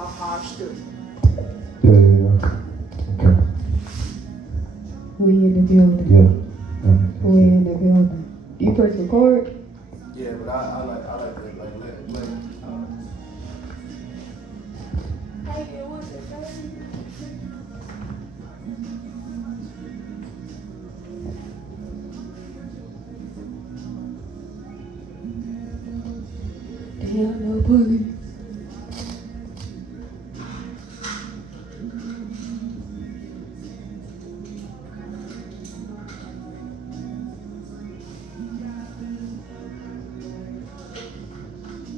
March 3rd. Yeah. Okay. We in the building. Yeah. We in the building. You press record? Yeah, but I like to let Hey, what's it say? Damn, no police.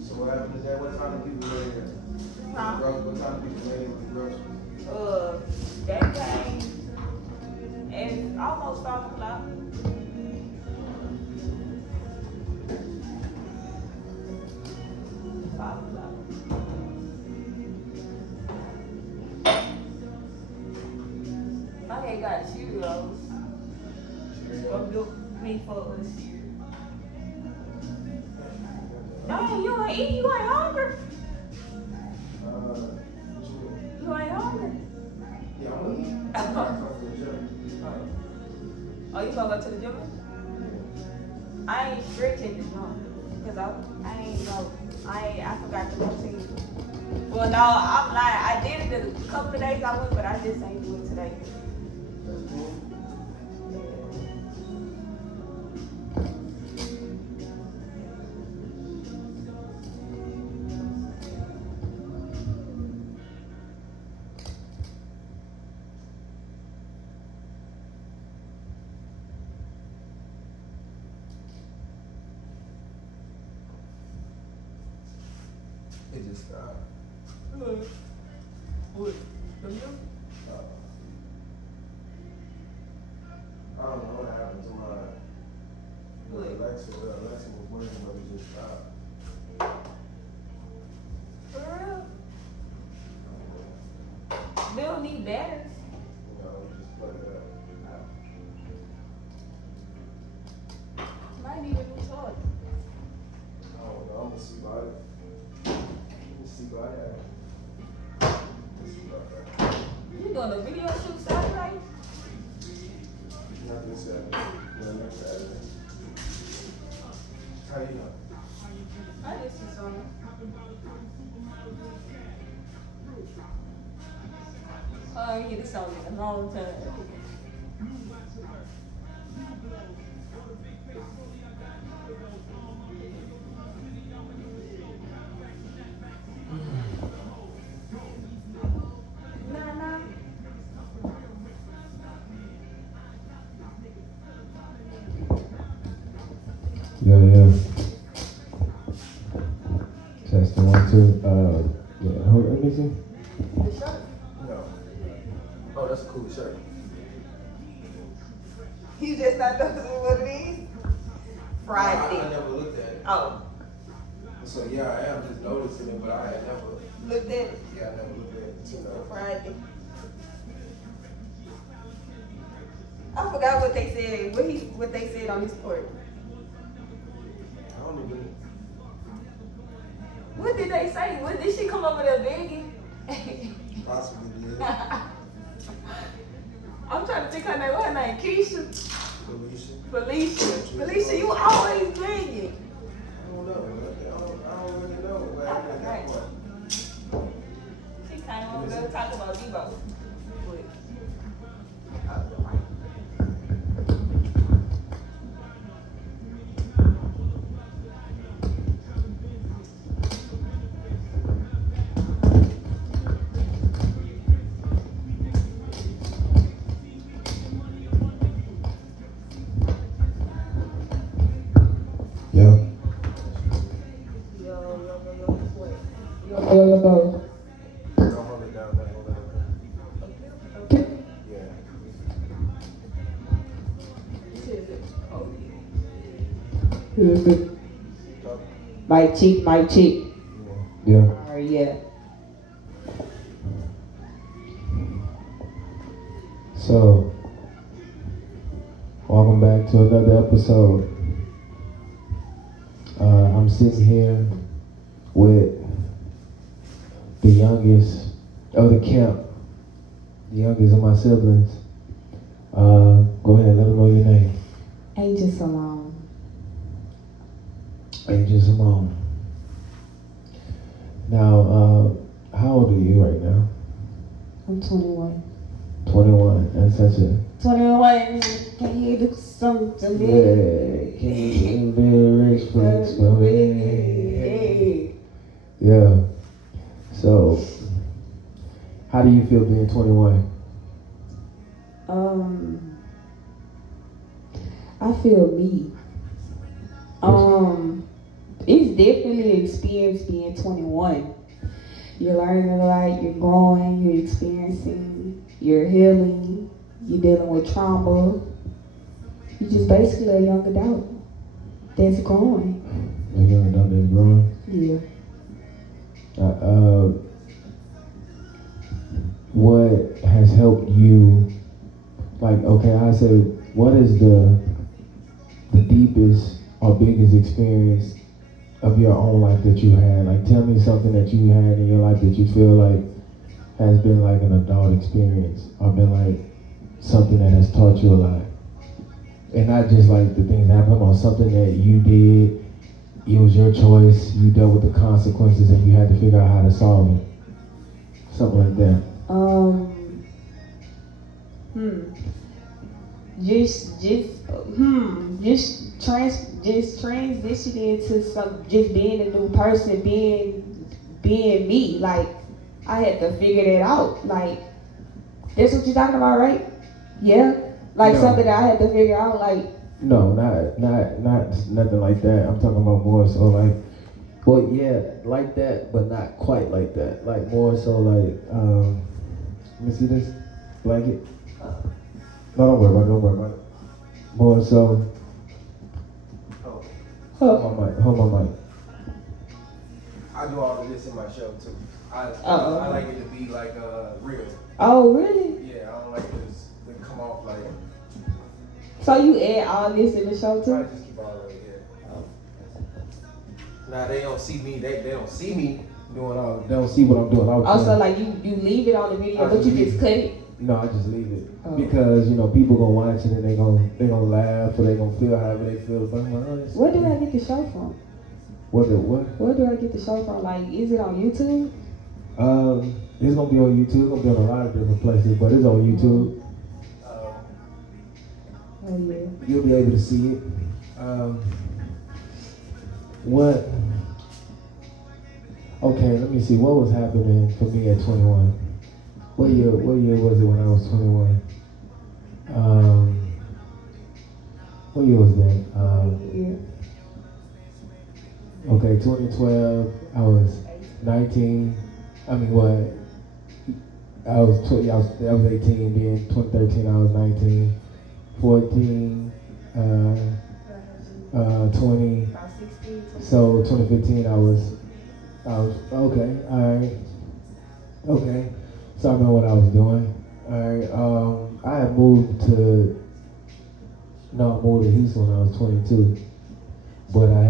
So what happened is that what time do people lay here? Huh? What time do people lay here with the groceries? That came at almost 5 o'clock. I ain't got Cheerios. Or milk me for a cereal. Dang, you ain't eating, you ain't hungry. What you You ain't hungry. Yeah, I'm gonna eat. I'm gonna come to the gym. Oh, you gonna go to the gym? I ain't stretching this gym. Cause I forgot the routine. Well, no, I'm lying. I did it a couple of days I went, but I just ain't do it today. That's cool. It just stopped. What? The milk? I don't know what happened to my Alexa. Alexa was working, but it just stopped. For real? They don't need batteries. You know, we just plug it up. Might need a new charger. I don't know. I'm gonna see about it. Let me see about that. Let's see about that. You doing a video shoot Saturday? Not this Saturday. No, next Saturday. How you know? I just see something. I ain't get this song in a long time. Nah. Yeah. Testing 1, 2. Yeah. Hold. Let me see. The shirt. No. Oh, that's a cool shirt. You just not noticing what it is? Friday. I never looked at it. Oh, So yeah, I am just noticing it, but I had never. looked at it. Yeah, I never looked at it until Friday. I forgot what they said. What they said on this court. I don't even. What did they say? What did she come over there begging? Possibly did. I'm trying to think her name. What her name? Keisha. Felicia. Felicia, you always begging. I don't know. I don't really know what I happened at that forgot. point. She came over there talking about Debo. Yeah. Yo. Don't hold it down. Don't hold it down. Yeah. Talk. Mic cheek. Yeah. Alright, yeah. So, welcome back to another episode. I'm sitting here with the youngest of the camp, the youngest of my siblings. Go ahead, let them know your name. Angel Salon. Angel Simone. Now, how old are you right now? I'm 21. 21. That's such a 21. Can you do something? yeah. Can you be a rich flex for me? Yeah. So, how do you feel being 21? I feel me. It's definitely an experience being 21. You're learning a lot, you're growing, you're experiencing, you're healing, you're dealing with trauma. You're just basically a young adult that's growing. A young adult that's growing. Yeah. What has helped you? Like, okay, I say, what is the deepest or biggest experience of your own life that you had? Like, tell me something that you had in your life that you feel like has been like an adult experience or been like something that has taught you a lot. And not just like the things that happened, or something that you did, it was your choice, you dealt with the consequences and you had to figure out how to solve it. Something like that. Just transitioning into just being a new person, being me. Like, I had to figure that out. Like, that's what you're talking about, right? Yeah. Like, No. something that I had to figure out. Like, No, not nothing like that. I'm talking about more so like, well, yeah, like that, but not quite like that. Like more so like, let me see this blanket. No, don't worry about it. More so. Hold my mic. I do all of this in my show too. I like it to be like real. oh, really? Yeah, I don't like it to come off like. So you add all this in the show I too? just keep all of it. Yeah. Now they don't see me. They don't see me doing all. They don't see what I'm doing. Also, like you leave it on the video, but you just cut it. No, I just leave it Oh. because people gonna watch it and they gonna laugh or they gonna feel however they feel. But I'm like, oh, that's Where did I get the show from? what? Where do I get the show from? Like, is it on YouTube? It's gonna be on YouTube. It's gonna be on a lot of different places, but it's on YouTube. Oh yeah. You'll be able to see it. What? Okay, let me see. What was happening for me at 21? What year was it when I was 21? What year was that? Okay, 2012. I was 19. I mean, what? I was 18. Then 2013, I was 19. 14, 20. About 16, So 2015, I was okay. All right. Okay. So I know what I was doing. All right. I had moved to Houston when I was 22. But I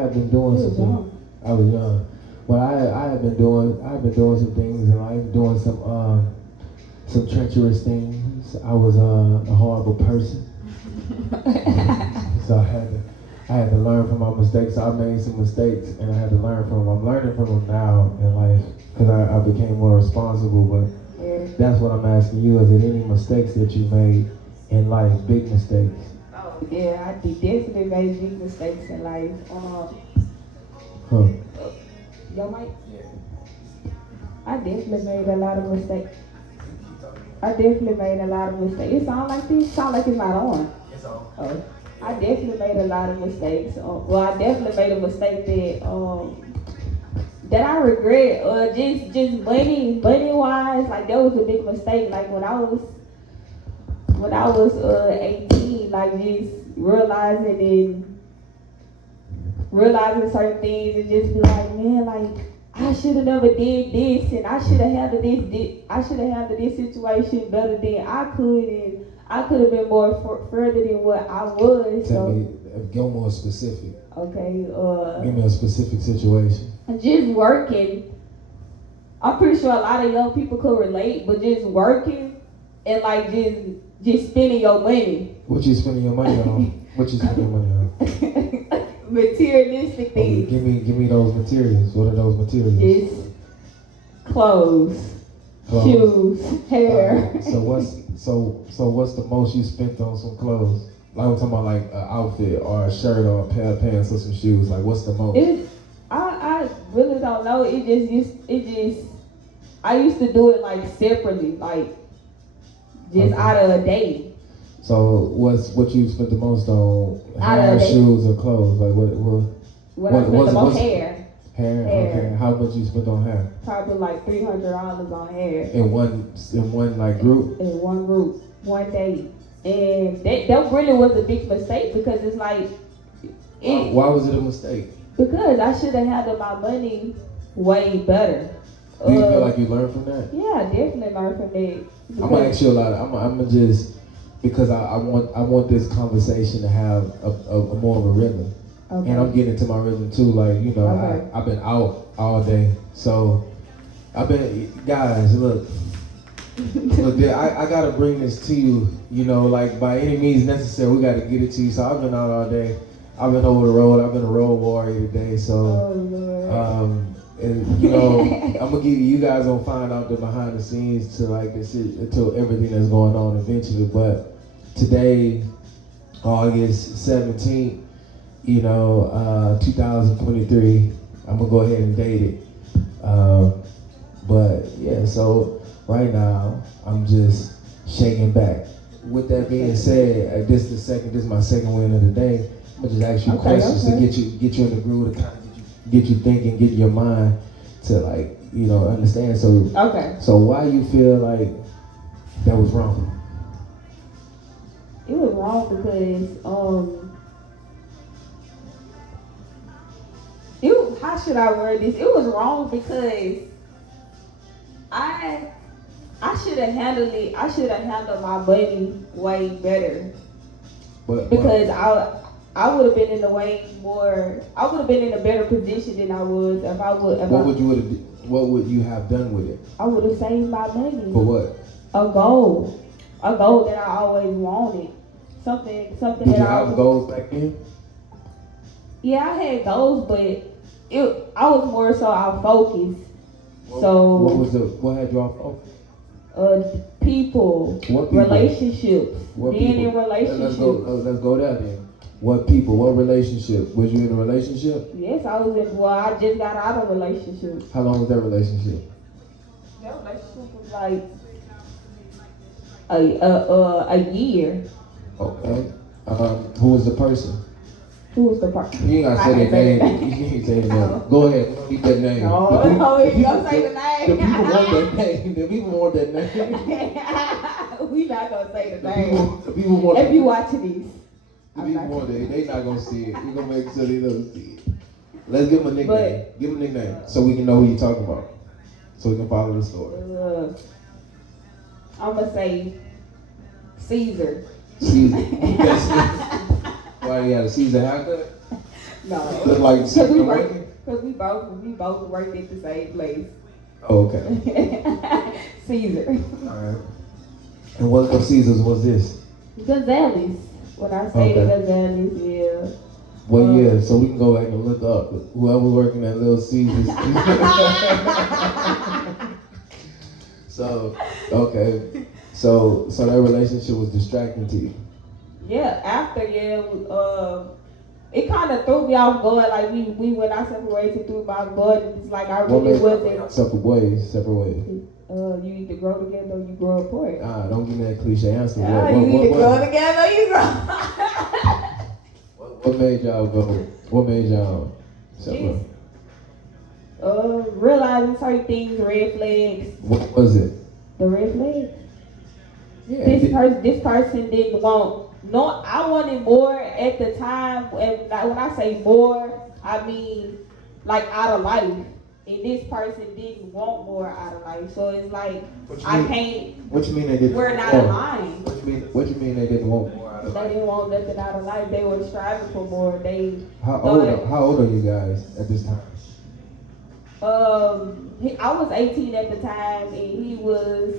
had been doing some things. I was young. But I had been doing some things in life, doing some treacherous things. I was a horrible person. So I had to learn from my mistakes. I made some mistakes and I had to learn from them. I'm learning from them now in life because I became more responsible. But that's what I'm asking you. Is there any mistakes that you made in life, big mistakes? Oh, Yeah, I definitely made big mistakes in life. Huh. Your mic? Yeah. I definitely made a lot of mistakes. It sound like this? Sound like it's not on. It's on. Oh. I definitely made a lot of mistakes. I definitely made a mistake that I regret. Just money wise, like that was a big mistake. Like when I was 18, like just realizing certain things and just be like, man, like I should have never did this and I should have handled this situation better than I could, and I could have been more further than what I was. Tell me, go more specific. Okay, Give me a specific situation. just working I'm pretty sure a lot of young people could relate, but just working and like just spending your money. What you spending your money on? What you spending your money on? Materialistic Okay, things. give me those materials. What are those materials? It's clothes, Clothes. shoes, hair. So what's the most you spent on some clothes? Like I'm talking about like an outfit or a shirt or a pair of pants or some shoes. Like what's the most? I really don't know. I used to do it like separately, like just Okay. out of a day. So what you spent the most on? Out of Hair, the- shoes, or clothes? Like what What I spent what's- the most what's- hair, hair? Hair. Okay. How much you spent on hair? probably like $300 on hair In one like group? in one group, one day, and that really was a big mistake because it's like Why was it a mistake? because I should have handled my money way better. Do you feel like you learned from that? Yeah, I definitely learned from that. I'm gonna ask you a lot. I'm gonna just because I want this conversation to have a more of a rhythm, Okay. and I'm getting into my rhythm too. Like Okay. I've been out all day, so I've been guys. Look, I gotta bring this to you. You know, like by any means necessary, we gotta get it to you. So I've been out all day. I've been over the road. I've been a road warrior today. So. Oh Lord. And I'm gonna give you guys gonna find out the behind the scenes to like this to everything that's going on eventually. But today, August 17th, 2023, I'm gonna go ahead and date it. But yeah, so right now I'm just shaking back. With that being said, this is my second win of the day. I'm gonna just ask you questions to get you in the groove, to kind of get you thinking, get your mind to like, understand. Okay. So why you feel like that was wrong? It was wrong because how should I word this? It was wrong because I should have handled it. I should have handled my money way better But because I would have been in a way more. I would have been in a better position than I was if I would. what would you have done with it? I would have saved my money. For what? A goal that I always wanted. Something Did that you I have always, goals back then? Yeah, I had goals, but I was more so out focused. What had you off? People, What people? relationships, What being people? in relationships. Let's go there then. What people? What relationship? Was you in a relationship? Yes, I was in. Well, I just got out of relationships. How long was that relationship? That relationship was like a year. Okay. Who was the person? Who was the partner? You ain't gotta say their name. You ain't say their name. Go ahead. We don't need that name. No, you gonna say the name. The people want that name. The people want that name. We not gonna say the The name. people want If you watching these, the people want that. They not gonna see it. We gonna make sure they don't see it. Let's give them a nickname. Give them a nickname so we can know who you're talking about. So we can follow the story. I'm gonna say Caesar. Caesar. Why you had a Caesar haircut? No, Look like because we Caesar. both worked at the same place. Oh, okay. Caesar. Alright. And what Caesars was this? Gonzalez. When I say Okay. Gonzalez, yeah. What year? So we can go back and look up whoever working at Little Caesars. So, okay. So that relationship was distracting to you. Yeah, it kind of threw me off guard. Like we went our separate ways and threw me off guard. It's like I really wasn't. Separate ways. You either grow together or you grow apart. Don't give me that cliche answer. You either grow together or you grow. What made y'all go? What made y'all separate? Realizing certain things, red flags. What was it? The red flag. Yeah. This person didn't want. No, I wanted more at the time. And when I say more, I mean like out of life. And this person didn't want more out of life. So it's like I can't. What you mean they didn't? We're not aligned. What you mean they didn't want more out of They life? didn't want nothing out of life. They were striving for more. How old are you guys at this time? I was 18 at the time, and he was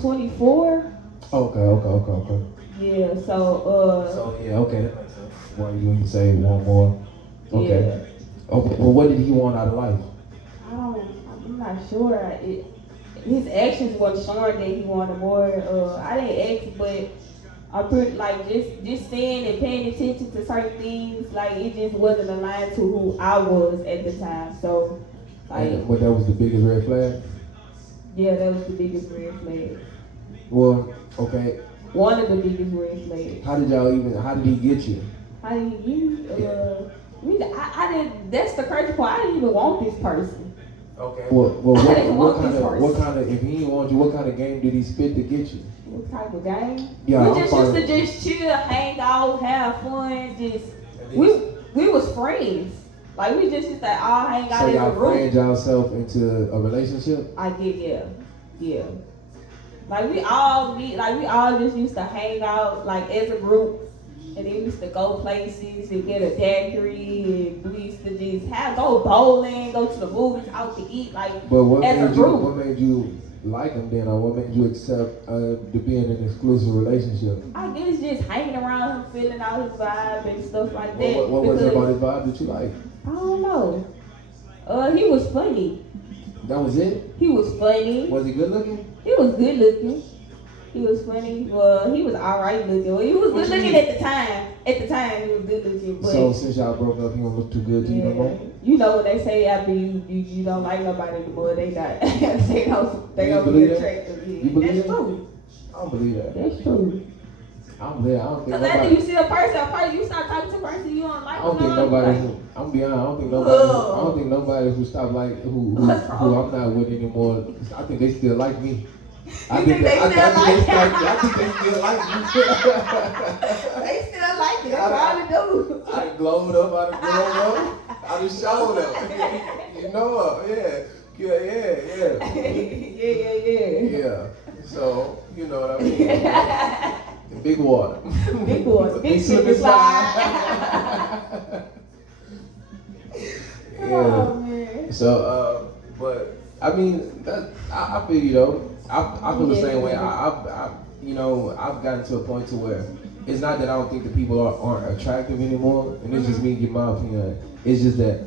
24. Okay. Yeah, so So yeah, okay, that makes sense. Why you say one more? Okay. yeah. Okay. Well, what did he want out of life? I'm not sure. His actions were showing that he wanted more. I didn't ask, but I put like just seeing and paying attention to certain things. Like it just wasn't aligned to who I was at the time. So, like, But that was the biggest red flag. yeah, that was the biggest red flag. Well, okay. One of the biggest red flags. How did he get you? How did you? I didn't. That's the crazy part. I didn't even want this person. Okay. Well, what kind of, if he didn't want you, what kind of game did he spit to get you? What type of game? Yeah, We just used to just chill, hang out, have fun. We was friends. Like we just used to all hang out So as a y'all group. friend yourself into a relationship? I did, yeah. Like we all just used to hang out like as a group, and then we used to go places and get a daiquiri, and we used to just go bowling, go to the movies, out to eat, like But what as a made group. what made you like him then, or what made you accept to be in an exclusive relationship? I guess just hanging around him, feeling out his vibe and stuff like that. What was it because- about his vibe that you like? I don't know. He was funny. That was it? He was funny. Was he good looking? He was good looking. He was funny. Well, he was alright looking. Well, he was What good you looking mean? at the time. At the time, he was good looking. But So since y'all broke up, he don't look too good to you no yeah, more? you know what they say after you don't like nobody anymore. They not. they don't You be believe that? attractive. Yeah. You believe That's that? true. I don't believe that. That's true. I don't think Cause after nobody. you see a person, you start talking to a person you don't like. I don't think no, nobody. like, Who, I'm be honest. I don't think Ugh. nobody who stopped like who What's I'm wrong? not with anymore. I think they still like me. I think they still like I think they still like me. They still like it. That's all they do. I done glowed up. I done grown up. I done showed up. You know, yeah. Yeah. So you know what I mean. Big water. Big boy, big slip slip and and slide. Yeah. Oh man. So, but I mean, I feel you though. I feel the same way. I've gotten to a point to where it's not that I don't think that people aren't attractive anymore, and it's just me giving my opinion. It's just that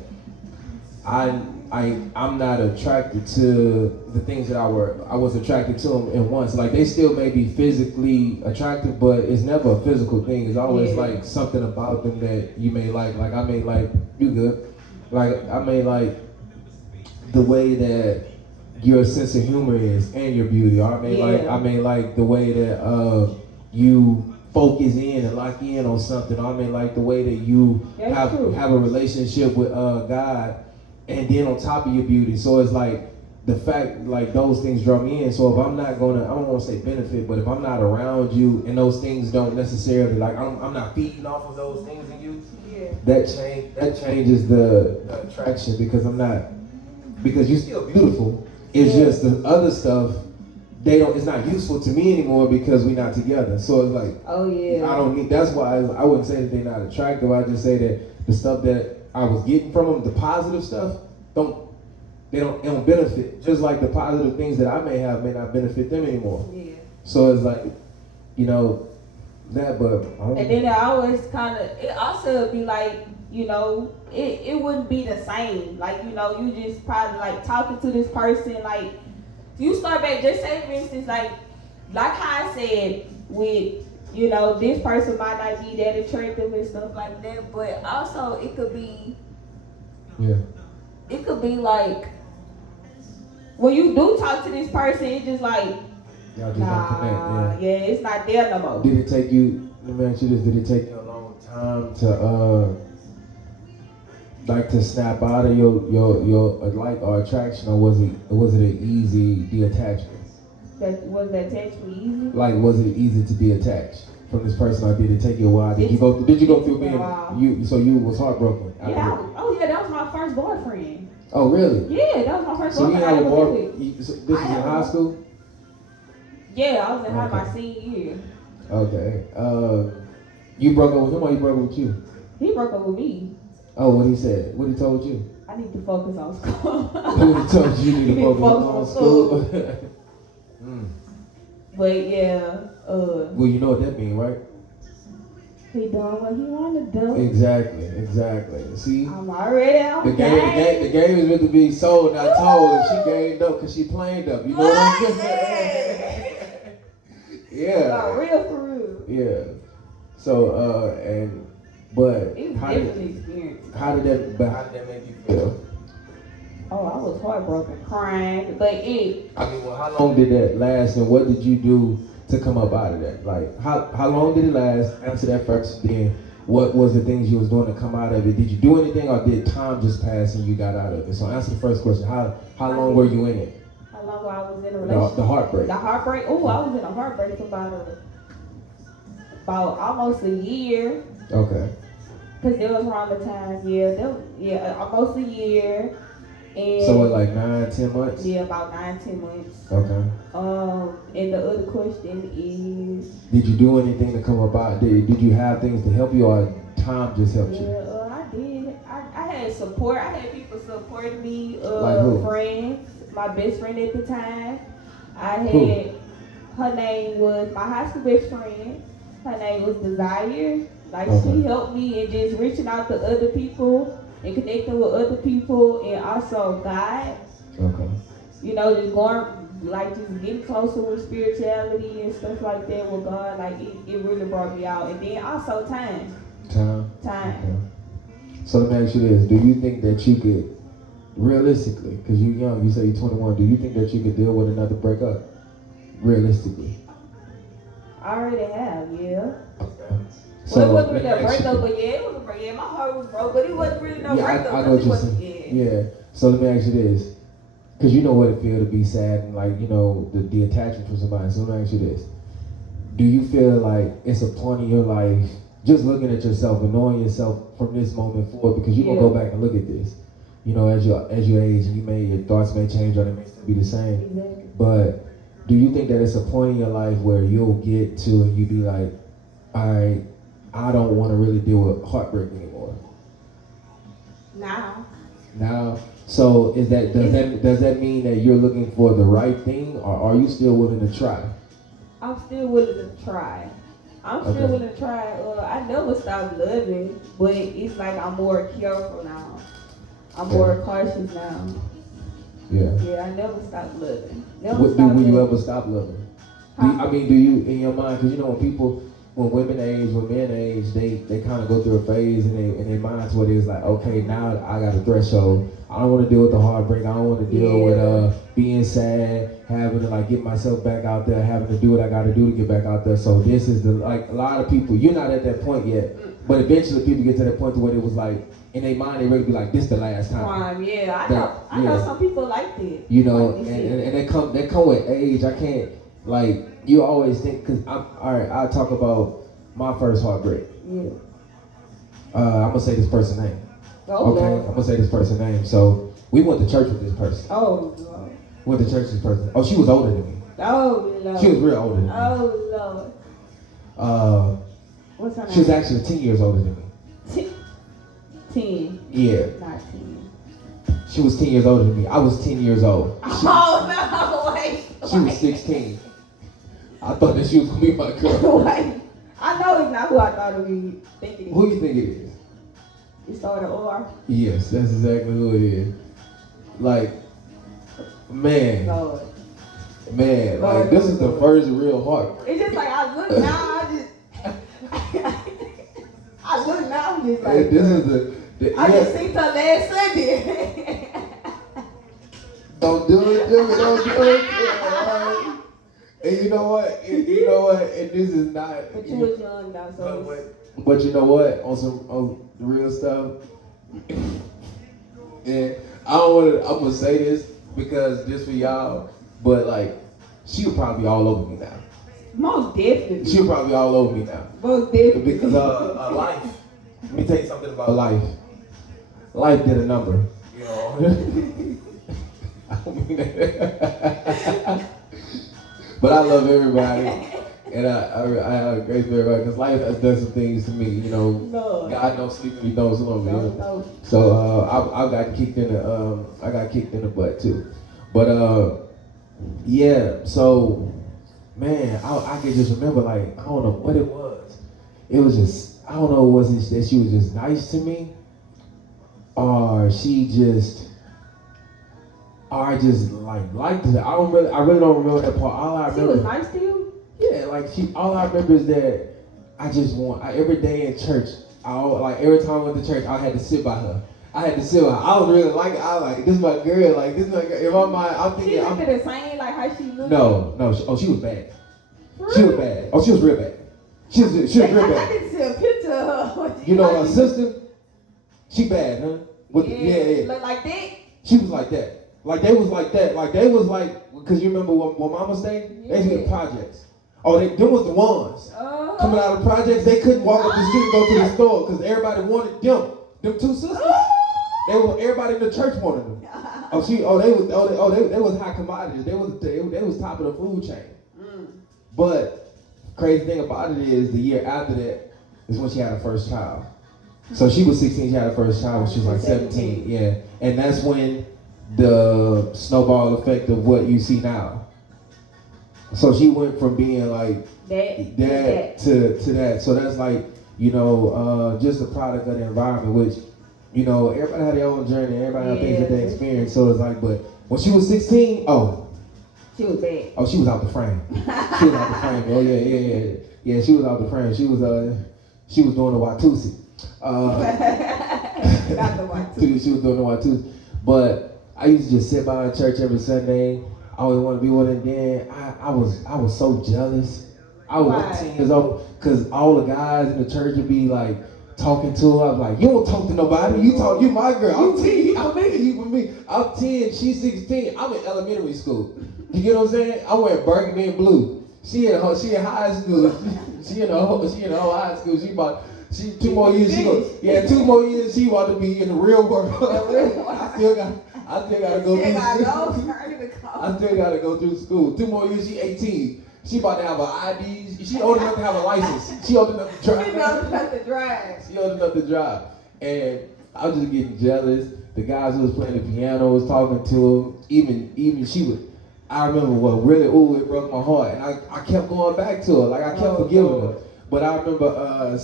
I'm not attracted to the things that I was attracted to them in once. Like they still may be physically attractive, but it's never a physical thing. It's always like something about them that you may like. Like I may like you good. Like I may like the way that your sense of humor is and your beauty. Or I may like the way that you focus in and lock in on something. Or I may like the way that you have a relationship with God. And then on top of your beauty, so it's like the fact, like those things draw me in. So if I'm not gonna, I don't want to say benefit, but if I'm not around you and those things don't necessarily, like I'm not feeding off of those things in you, that changes the attraction because you're still beautiful. It's just the other stuff, it's not useful to me anymore because we're not together. So it's like, I don't need, that's why I wouldn't say that they're not attractive. I just say that the stuff that I was getting from them, the positive stuff, they don't benefit. Just like the positive things that I may have may not benefit them anymore. Yeah. So it's like, that, but I don't And then it always it also be like, it wouldn't be the same. Like, you just probably like talking to this person, like you start back, just say for instance, like how I said with, this person might not be that attractive and stuff like that, but also it could be like when you do talk to this person, it's just like, y'all just don't connect. Yeah. it's not there no more. Did it take you? Let me ask you this: did it take you a long time to snap out of your like or attraction, or was it an easy detachment? Was that attachment easy? Like, was it easy to be attached from this person, or did it take you a while? Did you go through being so you was heartbroken? Yeah. That was my first boyfriend. Oh, really? Yeah, that was my first So you boyfriend. had a boyfriend? So this was in high school? Yeah, I was in Okay. my senior year. Okay. You broke up with him, or he broke up with you? He broke up with me. Oh, what he said? What he told you? I need to focus on school. Who told you you need to focus on school? But yeah, Well, you know what that means, right? he doing what he wanna do. Exactly. See, I'm already on the game is meant to be sold, not told. And she gamed up because she played up. You know what I'm saying? Yeah. For real. Yeah. So, but It was definitely experience. how did that make you feel? Oh, I was heartbroken, crying, but it. I mean, well, how long did that last, and what did you do to come up out of that? Like, how long did it last? Answer that first. Then, what was the things you was doing to come out of it? Did you do anything, or did time just pass and you got out of it? So, answer the first question. How long were you in it? How long I was in a relationship? The heartbreak. The heartbreak. Oh, I was in a heartbreak for about almost a year. Okay. Cause there was around the time, almost a year. And So, what, like 9-10 months? yeah, about 9-10 months. Okay. And the other question is, Did you do anything to come about? Did you have things to help you, or time just helped you? I did. I had support. I had people supporting me. Like who? Friends. My best friend at the time. I had. Who? Her name was my high school best friend. Her name was Desire. Like Okay. she helped me in just reaching out to other people and connecting with other people, and also God. Okay. You know, just going like just getting closer with spirituality and stuff like that with God. Like it really brought me out, and then also time. Time. Time. So let me ask you this: do you think that you could, realistically, because you're young, you say you're 21, do you think that you could deal with another breakup? Realistically. I already have, yeah. Okay. Well, it wasn't let really me a ask you- breakup, but yeah, it was a breakup. Yeah, my heart was broke, but it wasn't really no Yeah, breakup. I know what you're It wasn't- saying. Yeah. So let me ask you this, because you know what it feels to be sad and like, you know, the attachment from somebody. So let me ask you this: do you feel like it's a point in your life, just looking at yourself and knowing yourself from this moment forward, because you're gonna go back and look at this, you know, as you age, and your thoughts may change or they may still be the same. Exactly. But do you think that it's a point in your life where you'll get to and you be like, all right, I don't want to really deal with heartbreak anymore? Now, so does that mean that you're looking for the right thing, or are you still willing to try? I'm still willing to try. Okay. Willing to try. I never stopped loving, but it's like I'm more careful now. I'm more cautious now. Yeah. Yeah, I never stopped loving. Will you ever stop loving? Do you in your mind? Because you know when women age, when men age, they kind of go through a phase in their minds where it's like, okay, now I got a threshold. I don't want to deal with the heartbreak. I don't want to deal with being sad, having to like get myself back out there, having to do what I got to do to get back out there. So this is a lot of people. You're not at that point yet, but eventually people get to that point where it was like in their mind they really be like, this the last time. Yeah, I know some people like that. You know, Like this and they come with age. I can't, like, you always think, because I'll talk about my first heartbreak. Yeah. I'm gonna say this person's name. Oh, Okay, Lord. I'm gonna say this person's name. So we went to church with this person. Oh, Lord. Went to church with this person. Oh, she was older than me. Oh, Lord. She was real older than me. Oh, Lord. What's her name? She was actually 10 years older than me. 10. Yeah, Not 10. she was 10 years older than me. I was 10 years old. Oh, no, wait. She was 16. I thought that she was gonna be my girl. Wait. I know it's not who I thought it was. Think it is. Who do you think it is? It started OR. Yes, that's exactly who it is. Like, man, Lord. like this is the first real heart. It's just like I look now, I look now, I'm just like, This is the I just seen her last Sunday. don't do it, Jimmy, don't do it. Alright? And you know what? And this is not. But you was young now, so But you know what? On the real stuff. And I'm gonna say this because this for y'all, but like, she'll probably be all over me now. most definitely. She'll probably be all over me now. Most definitely. Because life. Let me tell you something about life. Life did a number. You know. I don't mean that. But I love everybody. And I have a great feeling about it because life has done some things to me, you know. Lord. God don't sleep when he knows on me. No. So I got kicked in the butt too. But yeah, so man, I can just remember like I don't know what it was. It was just I don't know was it that she was just nice to me, or she just, or I just liked it. I really don't remember that part. All I She remember. was nice to you? Yeah, like all I remember is that every day in church, every time I went to church, I had to sit by her. I was really like, this is my girl, like, this is my girl. In my mind, I'm She thinking, looked the same, like how she looked? no, she was bad. She was bad. Oh, she was real bad. She was real I bad. didn't see a picture of her. You know her sister? She bad, huh? Yeah. Look like that? She was like that. Like, they was like that. Like, they was like, because you remember where Mama stayed? They used to projects. Oh, them was the ones. Coming out of the projects, they couldn't walk up the street and go to the store because everybody wanted them. Them two sisters. Everybody in the church wanted them. They was high commodities. They was top of the food chain. But crazy thing about it is the year after that is when she had her first child. So she was 16, she had her first child when she was like 17. Yeah. And that's when the snowball effect of what you see now. So she went from being like that to that. So that's like, you know, just a product of the environment, which, you know, everybody had their own journey, everybody had things that they experienced. So it's like, but when she was 16, she was bad. Oh, she was out the frame. She was out the frame. Oh yeah. Yeah, she was out the frame. She was doing the Watusi. Not the Watusi. She was doing the Watusi. But I used to just sit by in church every Sunday. I always wanted to be with her. Then I was so jealous. I was 10 years old because all the guys in the church would be like talking to her. I was like, you don't talk to nobody. You my girl. I'm 10. I'm making you for me. I'm 10. She's 16. I'm in elementary school. You get what I'm saying? I wear burgundy and blue. She in high school. She in high school. She 2 more years. 2 more years. She about to be in the real world. I still gotta go through school. I still gotta go through school. 2 more years. She 18. She about to have an ID. She old enough to have a license. She old enough to drive. She old enough to drive. And I was just getting jealous. The guys who was playing the piano was talking to him. Even she was. I remember it broke my heart, and I kept going back to her, like I kept forgiving her. But I remember,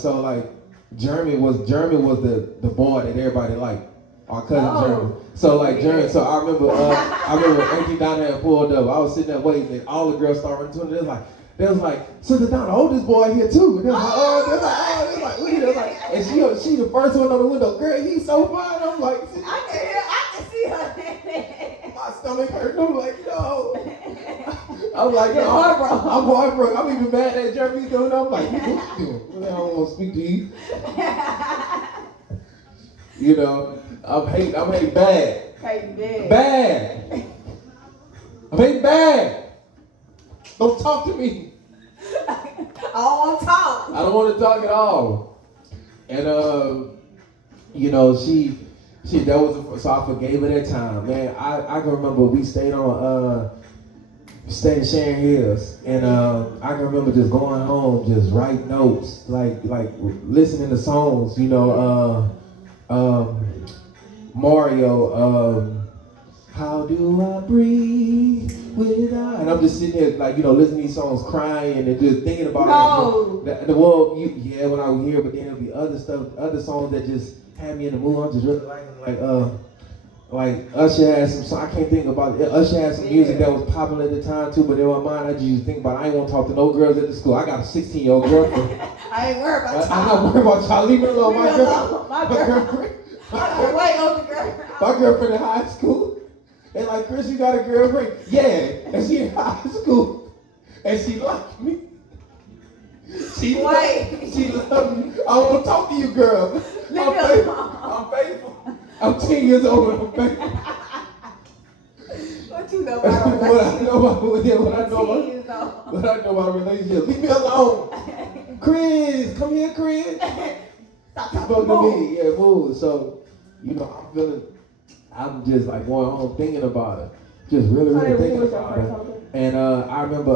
Jeremy was the boy that everybody liked, our cousin Jeremy. So Jeremy, so I remember Auntie Donna had pulled up. I was sitting there waiting, and all the girls started running to her. They was like, Sister Donna, oldest boy here too. And they was like, look at her, and she the first one on the window. Girl, he's so fine. I'm like, I can see her. my stomach hurt. I'm like, no. I'm like, no, I'm heartbroken. I'm even mad at Jeremy doing it. I'm like, what you doing? I don't want to speak to you. You know, I'm hate bad. Bad. I'm hate bad. Don't talk to me. I don't want to talk. I don't want to talk at all. And you know, so I forgave her that time. Man, I can remember we stayed in Sharon Hills, and I can remember just going home, just write notes, like listening to songs, you know, Mario, how do I breathe without, and I'm just sitting there like, you know, listening to these songs, crying and just thinking about it. When I would hear, but then there'll be other songs that just had me in the mood. I'm just really like Usher had some, I can't think about it. Usher had some music that was popular at the time too, but in my mind I just used to think about, I ain't want to talk to no girls at the school. I got a 16-year-old girlfriend. I ain't worried about y'all. I'm not worried about y'all. Leave me alone. My girlfriend in high school. And like, Chris, you got a girlfriend? Yeah. And she in high school. And she liked me. She loved me. I don't want to talk to you, girl. I'm faithful. I'm 10 years old and I'm faithful. What you know about what I know about relationships. Leave me alone. Chris, come here, Chris. Stop talking to me. Yeah, move. So, you know, I'm just like going home thinking about it. Just really thinking about it. And I remember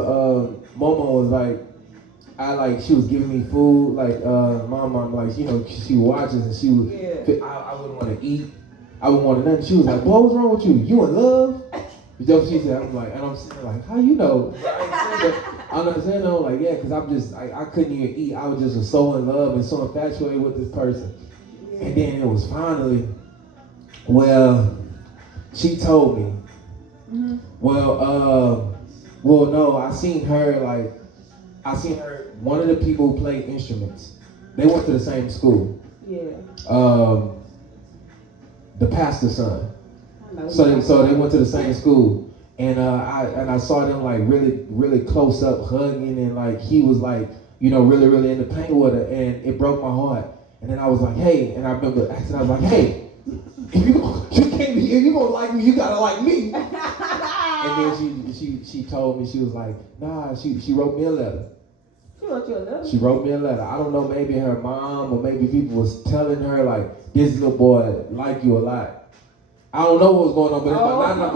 Momo was like, she was giving me food, like my mom, like she watches and she would. Yeah. I wouldn't want to eat. I wouldn't want nothing. She was like, "Boy, what's wrong with you? You in love?" That's what she said. I'm like, and I'm sitting there like, "How you know?" I'm not saying no, like yeah, because I couldn't even eat. I was just so in love and so infatuated with this person. And then it was finally, well, she told me. Well, no, I seen her, one of the people who played instruments. They went to the same school. Yeah. The pastor's son. I know. So they went to the same school. And I saw them like really, really close up hugging, and like he was like, really, really in the paint with her, and it broke my heart. And then I was like, hey, and I remember asking, I was like, hey, if you gonna like me, you gotta like me. And then she told me, she was like, nah, she wrote me a letter. She wrote you a letter? She wrote me a letter. I don't know, maybe her mom or maybe people was telling her like, this little boy like you a lot. I don't know what was going on, but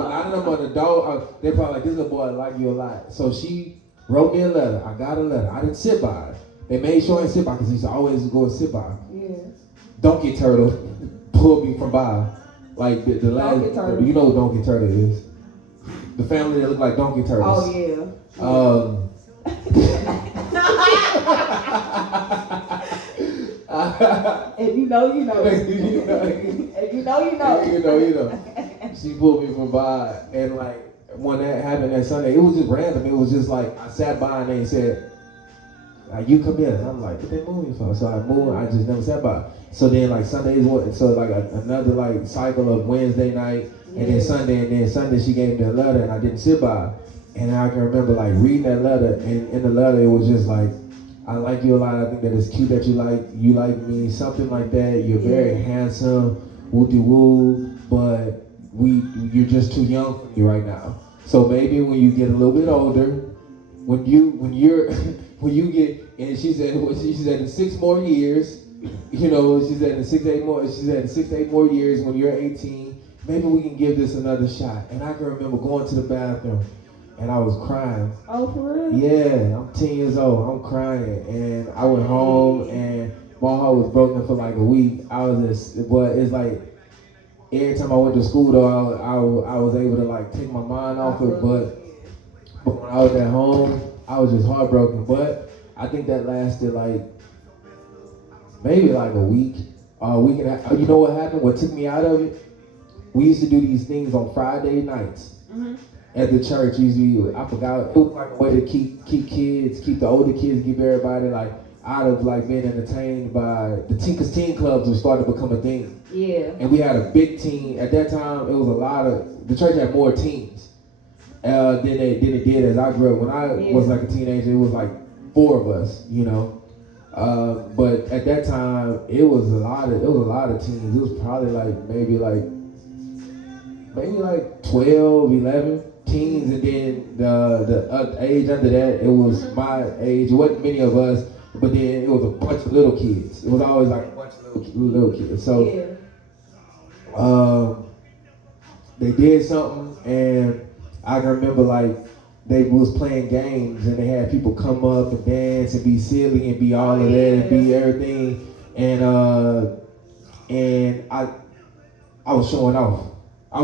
none of them are the dog. They probably like, this little boy like you a lot. So she wrote me a letter. I got a letter. I didn't sit by it. They made sure I didn't sit by because he used to always go and sit by. Yeah. Donkey Turtle pulled me from by. Like the last, Donkey Turtle. you know what Donkey Turtle is. The family that look like Donkey Turtles. Oh yeah. If you know, you know. If you know, you know. you know. She pulled me from by, and like when that happened that Sunday, it was just random. It was just like I sat by and they said, you come here. And I'm like, what they moving for? So I moved. I just never sat by. So then like Sundays, so like another like cycle of Wednesday night, and then Sunday she gave me a letter, and I didn't sit by. And I can remember like reading that letter, and in the letter it was just like, I like you a lot. I think that it's cute that you like me, something like that. You're very handsome, woo-de-woo, but you're just too young for me right now. So maybe when you get a little bit older, when you get, and she said in 6 more years, she said in 6 to 8 more years when you're 18, maybe we can give this another shot. And I can remember going to the bathroom. And I was crying. Oh, for real? Yeah, I'm 10 years old. I'm crying. And I went home and my heart was broken for like a week. But it's like every time I went to school though, I was able to like take my mind off it. But when I was at home, I was just heartbroken. But I think that lasted like maybe like a week. Week and a half. You know what happened? What took me out of it? We used to do these things on Friday nights. Mm-hmm. At the church, usually, I forgot, it was like a way to keep the older kids, keep everybody like out of like being entertained by the teen, because teen clubs were starting to become a thing. Yeah. And we had a big team. At that time, it was the church had more teams than it did as I grew up. When I was like a teenager, it was like 4 of us, but at that time, it was a lot of teams. It was probably maybe 12, 11. Teens, and then the age under that, it was my age. It wasn't many of us, but then it was a bunch of little kids. It was always like a bunch of little kids. So they did something, and I can remember they was playing games, and they had people come up and dance and be silly and be all of that and be everything, and I was showing off. I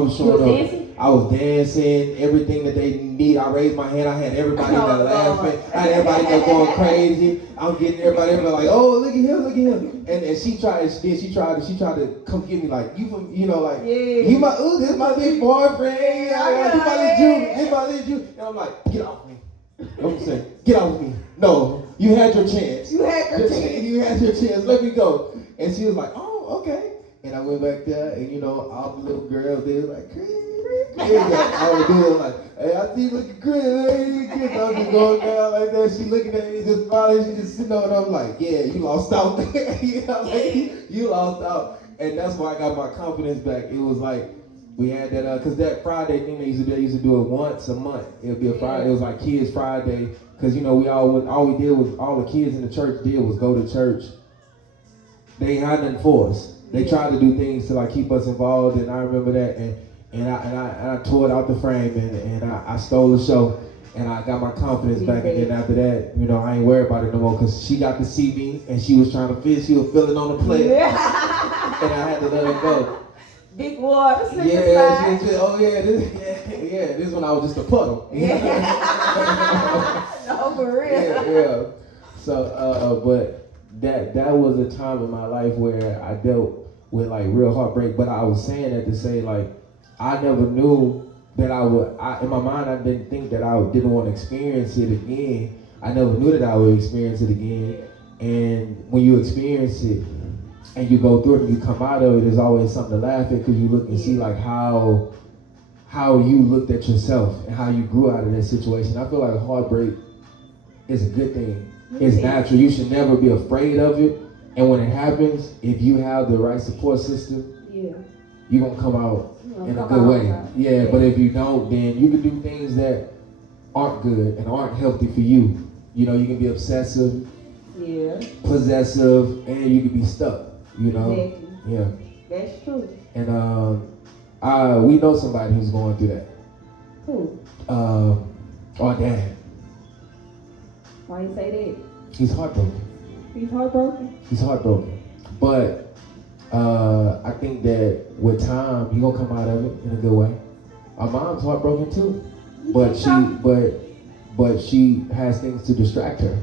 was dancing, everything that they need. I raised my hand. I had everybody in there laughing. I had everybody in there going crazy. I'm getting everybody like, oh, look at him. And she tried to come get me you my, this is my big boyfriend. This my little Jew. And I'm like, get off me. I'm saying, get off me. No, you had your chance. You had your chance. Let me go. And she was like, oh, okay. And I went back there, and all the little girls, they was like, Chris. I was doing hey, I see you looking Chris. I was just going down like that. She looking at me, just smiling. She just sitting over there. I'm like, yeah, you lost out. You lost out. And that's why I got my confidence back. It was like, we had that, because that Friday thing they used to do it once a month. It would be a Friday. It was like Kids Friday, because, all the kids in the church did was go to church. They had nothing for us. They tried to do things to keep us involved, and I remember that, and I tore it out the frame, and I stole the show, and I got my confidence back. And then after that, you know, I ain't worried about it no more because she got to see me and she was trying to feel, she was feeling on the plate, and I had to let her go. Big water, slip and Yeah, slide. she just, oh yeah, this one I was just a puddle. No, for real. Yeah. So, but that was a time in my life where I dealt with like real heartbreak. But I was saying that to say like I never knew that I would. In my mind, I didn't think that I didn't want to experience it again. I never knew that I would experience it again. And when you experience it and you go through it and you come out of it, there's always something to laugh at because you look and see like how you looked at yourself and how you grew out of that situation. I feel like heartbreak is a good thing. It's natural. You should never be afraid of it. And when it happens, if you have the right support system, you're going to come out in a good way. Yeah, but if you don't, then you can do things that aren't good and aren't healthy for you. You know, you can be obsessive, possessive, and you can be stuck, you know? Exactly. Yeah. That's true. And we know somebody who's going through that. Who? Our dad. Why you say that? He's heartbroken. He's heartbroken? He's heartbroken. But I think that with time, you're gonna come out of it in a good way. Our mom's heartbroken too. But she has things to distract her.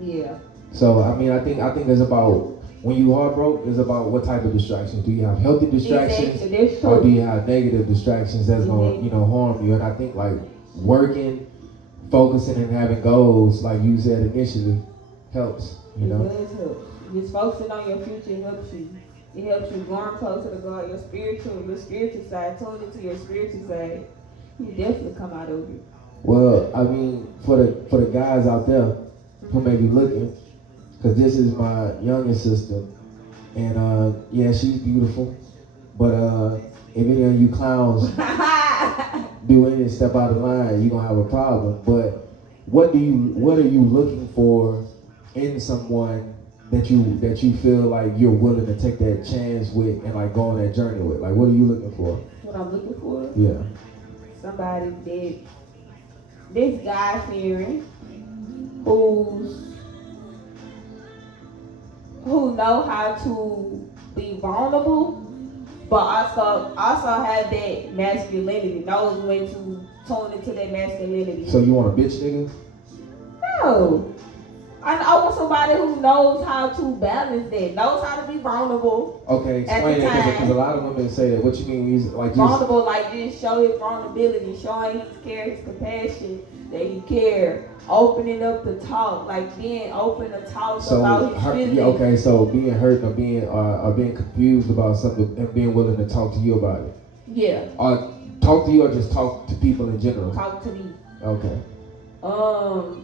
Yeah. So I mean I think it's about when you heartbroken, it's about what type of distractions. Do you have healthy distractions or do you have negative distractions that's gonna, you know, harm you? And I think like working, focusing and having goals, like you said initially, helps, you know. It does help. Just focusing on your future helps you. It helps you growing closer to God, your spiritual side, tune into your spiritual side. You definitely come out of it. Well, I mean, for the guys out there who may be looking, because this is my youngest sister, and yeah, she's beautiful, but if any of you clowns do anything step out of line, you're gonna have a problem. But what are you looking for in someone that you feel like you're willing to take that chance with and like go on that journey with? Like, what are you looking for? What I'm looking for? Yeah. Somebody that's God-fearing, who know how to be vulnerable, but also have that masculinity, knows when to tune into that masculinity. So you want a bitch nigga? No. I want somebody who knows how to balance that, knows how to be vulnerable. Okay, explain it, because a lot of women say that. What you mean? He's like vulnerable, like just show his vulnerability, showing his care, his compassion, that he care, opening up to talk, like being open to talk about his feelings. Yeah, okay, so being hurt or being confused about something and being willing to talk to you about it. Yeah. Or talk to you or just talk to people in general? Talk to me. Okay. All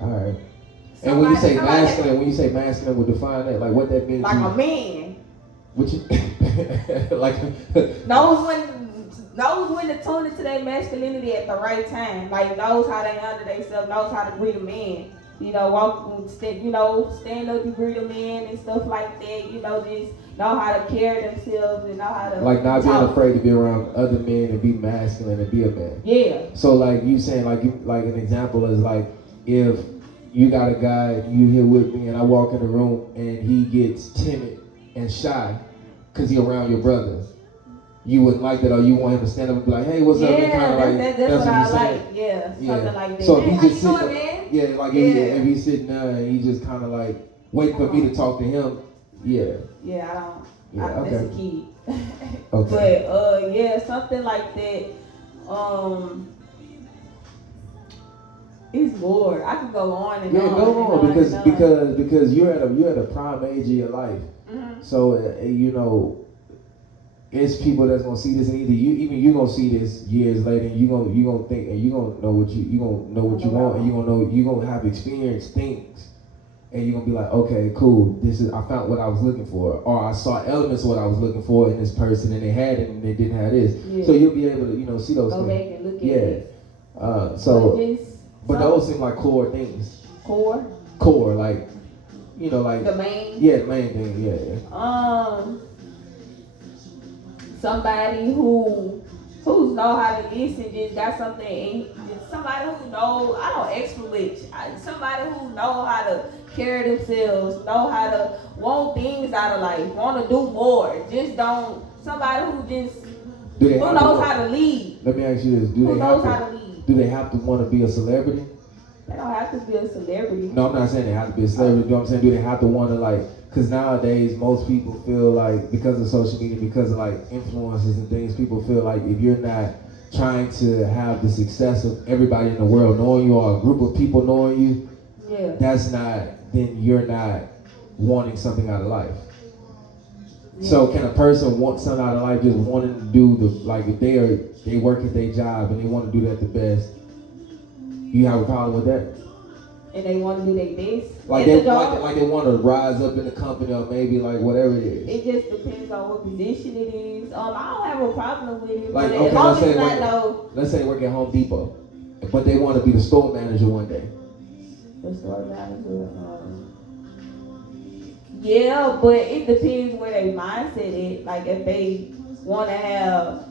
right. And When when you say masculine, we define that, like what that means. Like a man. What you like? knows when to tune into that masculinity at the right time. Like knows how to handle themselves, knows how to greet a man. You know, stand up to greet a man and stuff like that. You know, just know how to carry themselves and know how to like not talk. being afraid to be around other men and be masculine and be a man. Yeah. So like you saying like an example is like if you got a guy, you here with me, and I walk in the room and he gets timid and shy because he around your brother. You wouldn't like that, or you want him to stand up and be like, "Hey, what's up?" And kind of like that's what I saying. like. Yeah, something like that. So hey, if he just sitting, man? If he's sitting there and he just kind of like wait for me to talk to him, Yeah, I don't. Yeah, okay. That's a kid. Okay. But something like that. It's more. I could go on and on. Yeah, go on because you're at a prime age of your life. Mm-hmm. So you know, it's people that's gonna see this, and you're gonna see this years later, and you gonna think, and you gonna know what you want, and you gonna have experienced things, and you're gonna be like, okay, cool, I found what I was looking for, or I saw elements of what I was looking for in this person, and they had it, and they didn't have this. Yeah. So you'll be able to see those go things. Go back and look at it. But those seem like core things. Core, like, like the main. Yeah, the main thing. Yeah. Somebody who's know how to listen, just got something, and just somebody who know, I don't ask for much. Somebody who know how to carry themselves, know how to want things out of life, want to do more. Just don't, somebody who just, Do they who have knows to, how to lead, let me ask you this. who knows how to lead. Do they have to want to be a celebrity? They don't have to be a celebrity. No, I'm not saying they have to be a celebrity. You know what I'm saying? Do they have to want to like, because nowadays most people feel like because of social media, because of like influences and things, people feel like if you're not trying to have the success of everybody in the world knowing you or a group of people knowing you, Yeah. then you're not wanting something out of life. So can a person want something out of life just wanting to do the, like if they work at their job and they want to do that the best, you have a problem with that? And they want to do their best. Like It's they a job. like they want to rise up in the company or maybe like whatever it is. It just depends on what position it is. I don't have a problem with it. Like But okay, as long let's as say it's not work, no. let's say work at Home Depot, but they want to be the store manager one day. The store manager. Yeah, but it depends where their mindset is. Like if they want to have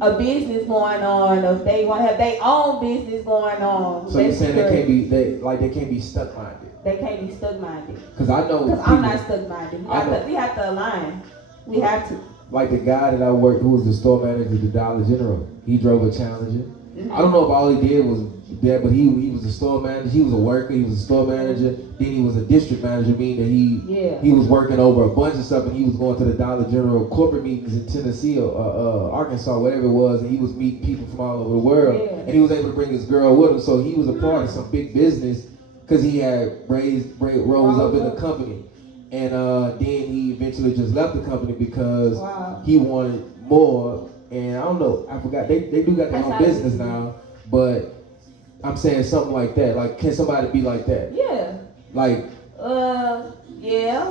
a business going on, if they want to have their own business going on. So you're saying they they can't be stuck minded? They can't be stuck minded. Because I know Because I'm not stuck minded. I We have to align. We have to. like the guy that I worked, who was the store manager at the Dollar General. He drove a Challenger. I don't know if all he did was that, but he was a store manager. He was a worker. He was a store manager. Then he was a district manager, meaning that he was working over a bunch of stuff, and he was going to the Dollar General corporate meetings in Tennessee or Arkansas, whatever it was, and he was meeting people from all over the world. Yeah. And he was able to bring his girl with him, so he was a part of some big business because he had rose up in the company. And then he eventually just left the company because he wanted more. And I don't know, I forgot, they do got their own business now, but I'm saying something like that. Like, can somebody be like that? Yeah. Like, yeah.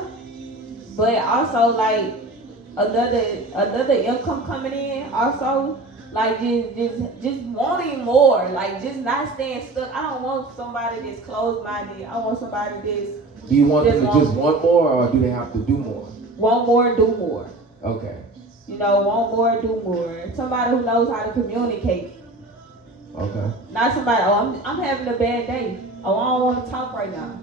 But also like another income coming in. Also, like just wanting more. Like just not staying stuck. I don't want somebody that's closed minded. I want somebody that's do you want them to just want more, or do they have to do more? want more, do more. Okay. You know, want more, do more. Somebody who knows how to communicate. Okay. Not somebody, oh, I'm having a bad day. Oh, I don't want to talk right now.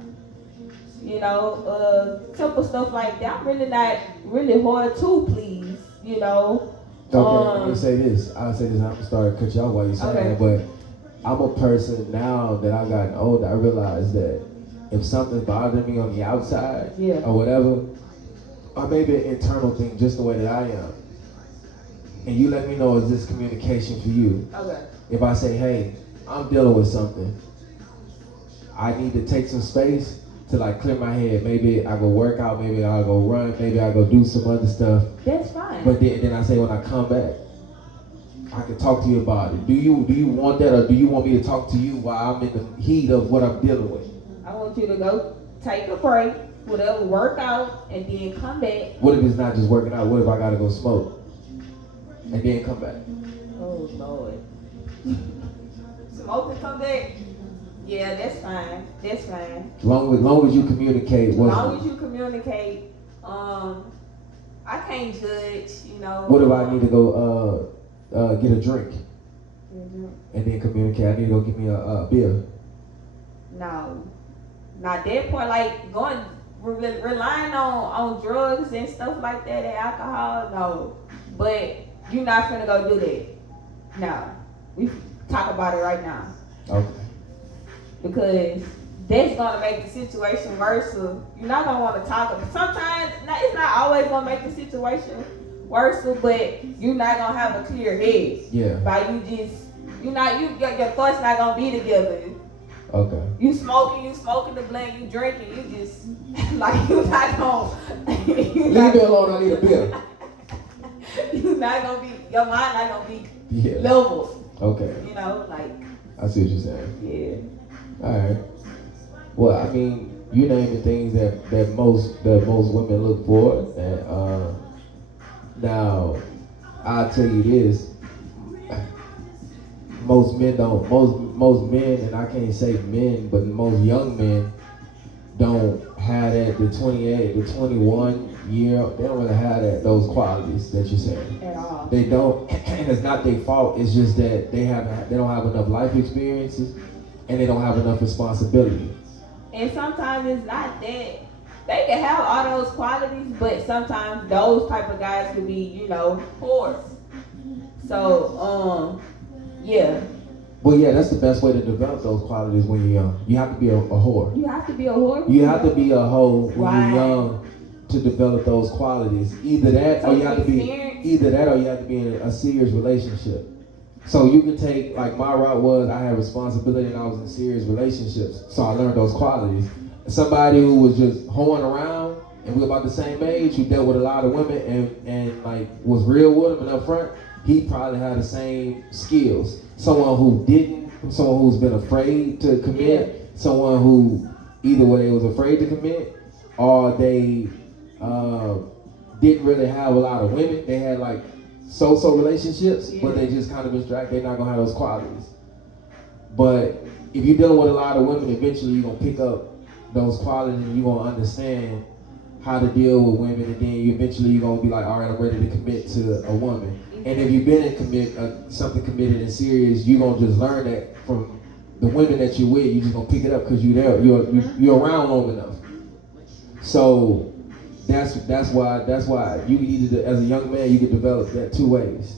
You know, simple stuff like that. I'm really not really hard to please, you know. Okay, let me say this. I'll say this. I'm going to start to cut you off while you say Okay. that, but I'm a person now that I've gotten older, I realize that if something's bothering me on the outside or whatever, or maybe an internal thing, just the way that I am, and you let me know, is this communication for you? Okay. If I say, hey, I'm dealing with something, I need to take some space to like clear my head. Maybe I go work out, maybe I'll go run, maybe I'll go do some other stuff. That's fine. But then I say when I come back, I can talk to you about it. Do you want that, or do you want me to talk to you while I'm in the heat of what I'm dealing with? I want you to go take a break, whatever, work out, and then come back. What if it's not just working out? What if I gotta go smoke and then come back? Oh, Lord. Smoke and come back? Yeah, that's fine. That's fine. Long as you communicate. As long as you communicate, I can't judge, you know. What if I need to go get a drink and then communicate? I need to go get me a beer. No. Not that part, like going, relying on drugs and stuff like that and alcohol, no. But you're not finna go do that. No. We talk about it right now. Okay. Because that's gonna make the situation worse. So you're not gonna want to talk about it. Sometimes it's not always gonna make the situation worse, but you're not gonna have a clear head. Yeah. By your thoughts not gonna be together. Okay. You smoking the blunt, you drinking, you just like you not gonna Leave me alone, I need a beer. you not gonna be, your mind not gonna be Yeah. level. Okay. You know, like I see what you're saying. yeah. Alright. Well, I mean, you name the things that most women look for, and now I'll tell you this: most men, and I can't say men, but most young men don't have that. The 28, the 21 year, they don't really have those qualities that you're saying. At all. They don't, and and it's not their fault. It's just that they don't have enough life experiences, and they don't have enough responsibility. And sometimes it's not that. They can have all those qualities, but sometimes those type of guys could be, whores. So, yeah. Well, yeah, that's the best way to develop those qualities when you're young. You have to be a whore. You have to be a whore. You have to be a hoe when Right. you're young to develop those qualities. Either that, or you have to be in a serious relationship. So you can take, like my route was, I had responsibility and I was in serious relationships. So I learned those qualities. Somebody who was just hoeing around and we were about the same age, who dealt with a lot of women and like was real with them and up front, he probably had the same skills. Someone who didn't, someone who's been afraid to commit, someone who either way they was afraid to commit or they didn't really have a lot of women. They had like so-so relationships, but they just kind of distracted. They're not gonna have those qualities. But if you're dealing with a lot of women, eventually you're gonna pick up those qualities and you're gonna understand how to deal with women, and then eventually you're gonna be like, all right, I'm ready to commit to a woman. And if you've been in something committed and serious, you're gonna just learn that from the women that you're with. You're just gonna pick it up because you're there. You're around long enough. So that's why you can either, as a young man, you can develop that two ways.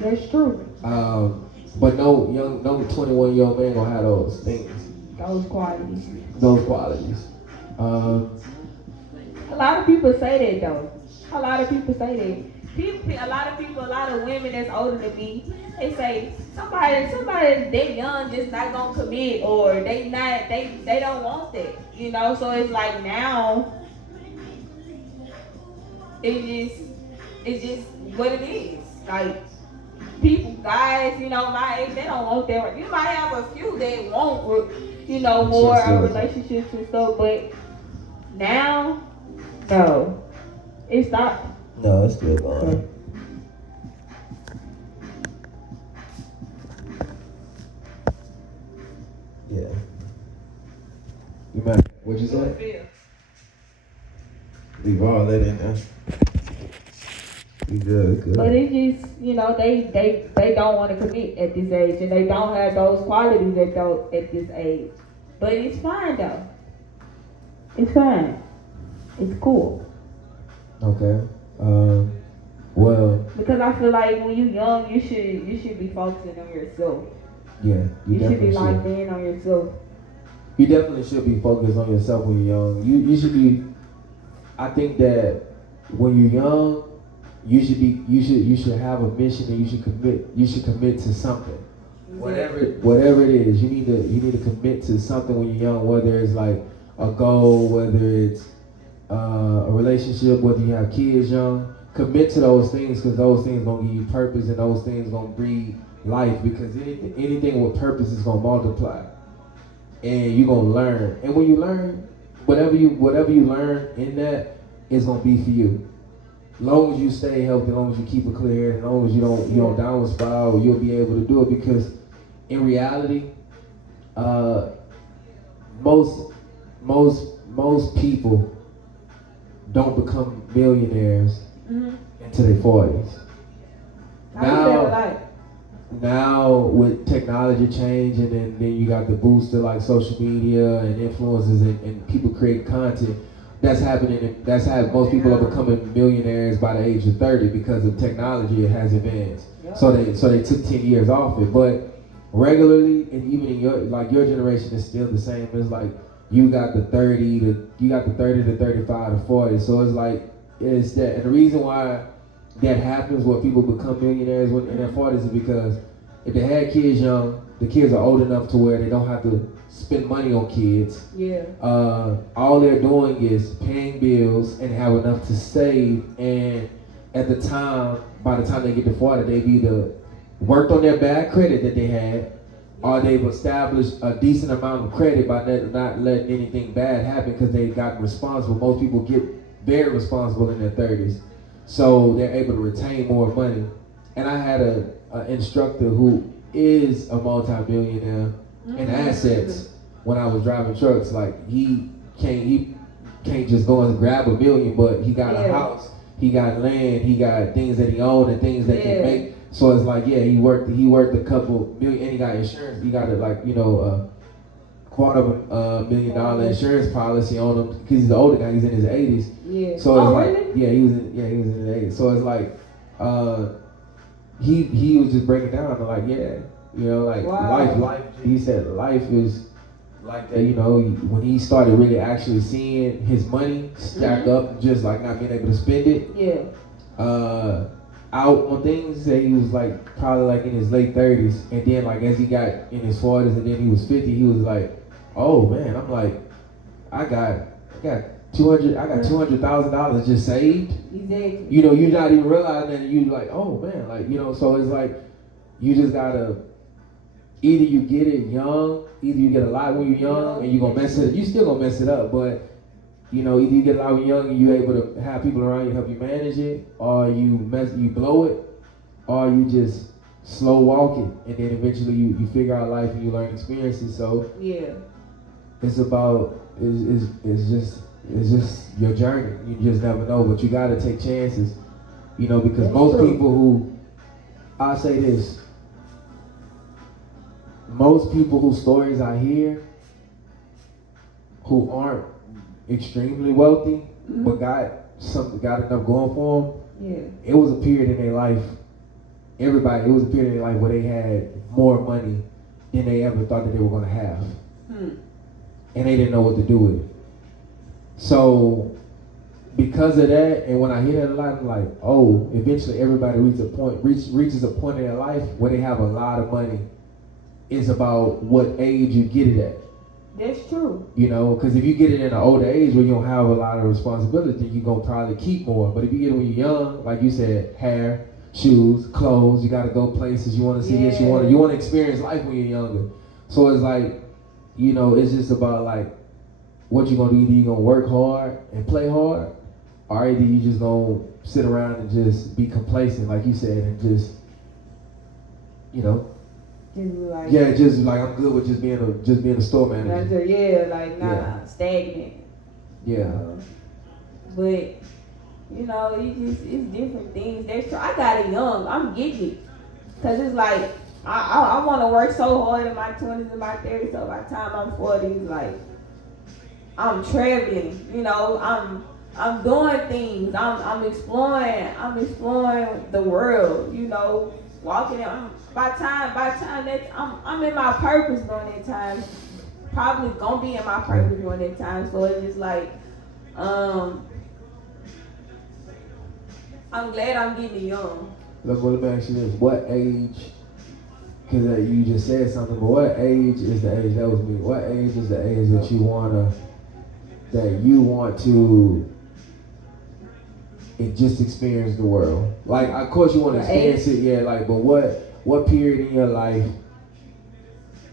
That's true. But no 21-year-old man gonna have those things. Those qualities. Those qualities. A lot of people say that though. A lot of people say that. A lot of women that's older than me, they say somebody they young just not gonna commit, or they don't want that, So it's like now, it's just what it is. Like guys, my age, they don't want that. You might have a few that want, more relationships and stuff, but now, no, it stopped. No, it's still going. Yeah. You might. What'd you say? Leave all that in there. We good. But it's just, they don't want to commit at this age, and they don't have those qualities at this age. But it's fine though. It's fine. It's cool. Okay. Well. Because I feel like when you're young, you should be focusing on yourself. Yeah, you should be locked in on yourself. You definitely should be focused on yourself when you're young. You should be. I think that when you're young, you should have a mission and you should commit to something. Whatever it is, you need to commit to something when you're young. Whether it's like a goal, whether it's a relationship, whether you have kids young, commit to those things, because those things gonna give you purpose, and those things gonna breed life, because anything with purpose is gonna multiply, and you're gonna learn. And when you learn, whatever you learn in that is gonna be for you. As long as you stay healthy, as long as you keep a clear head, as long as you don't downward spiral, you'll be able to do it, because in reality, most people don't become millionaires until their 40s. Now with technology changing, and then you got the booster like social media and influencers and people create content, that's happening. Most people are becoming millionaires by the age of 30 because of technology. It has advanced. Yep. So they took 10 years off it. But regularly, and even in your generation is still the same. It's like you got the 30 to 35 to 40. So it's like it's that. And the reason why that happens where people become millionaires in their 40s is because if they had kids young, the kids are old enough to where they don't have to spend money on kids. Yeah. All they're doing is paying bills and have enough to save. And by the time they get to 40, they've either worked on their bad credit that they had, or they've established a decent amount of credit by not letting anything bad happen because they've gotten responsible. Most people get very responsible in their 30s. So they're able to retain more money. And I had an instructor who is a multi-millionaire in assets when I was driving trucks. Like he can't just go and grab $1 million, but he got a house. he got land, he got things that he owned and things that Yeah. can make. So it's like, yeah, he worked a couple million, and he got insurance. He got a $250,000 million insurance policy on him because he's the older guy. He's in his 80s. Yeah. So it's like, really? yeah, he was in his 80s. So it's like, he was just breaking down to like, yeah, you know, like Wow. life. He said life is like that. You know, when he started really actually seeing his money stack up, just like not being able to spend it. Yeah. Out on things. He said he was like probably like in his late 30s, and then like as he got in his 40s, and then he was 50, he was like, oh man, I'm like, I got $200,000 just saved. Exactly. You know, you're not even realizing that. You like, oh man, like, you know. So it's like you just gotta either you get it young, either you get a lot when you're young, and you're gonna mess it. You still gonna mess it up, but you know, either you get a lot when you're young and you're able to have people around you to help you manage it, or you blow it, or you just slow walk it, and then eventually you figure out life and you learn experiences. So Yeah. it's about it's just your journey. You just never know, but you gotta take chances. You know, because That's most true. people who, I say this, most people whose stories I hear who aren't extremely wealthy, but got enough going for them. Yeah. It was a period in their life. It was a period in their life where they had more money than they ever thought that they were going to have, and they didn't know what to do with it. So, because of that, and when I hear that a lot, I'm like, oh, eventually everybody reaches a point in their life where they have a lot of money. It's about what age you get it at. That's true. You know, because if you get it in an older age where you don't have a lot of responsibility, you're going to probably keep more. But if you get it when you're young, like you said, hair, shoes, clothes, you got to go places, you want to see this, you want to experience life when you're younger. So it's like, you know, it's just about like what you're going to do. Either you're going to work hard and play hard, or either you just going to sit around and just be complacent, like you said, and just, you know, just like I'm good with just being a store manager. Stagnant. Yeah. But you know, it's different things. That's true. I got it young. I'm getting it, cause it's like I want to work so hard in my 20s and my 30s. So by the time I'm 40, it's like I'm traveling. You know, I'm doing things. I'm exploring the world. You know, walking in. By the time that I'm in my purpose during that time. Probably gonna be in my purpose during that time. So it's just like, I'm glad I'm getting young. Look, let me ask you this: what age? Because you just said something, but what age is the age? That was me. What age is the age that you want to just experience the world? Like, of course, you want to experience it, yeah. Like, but what period in your life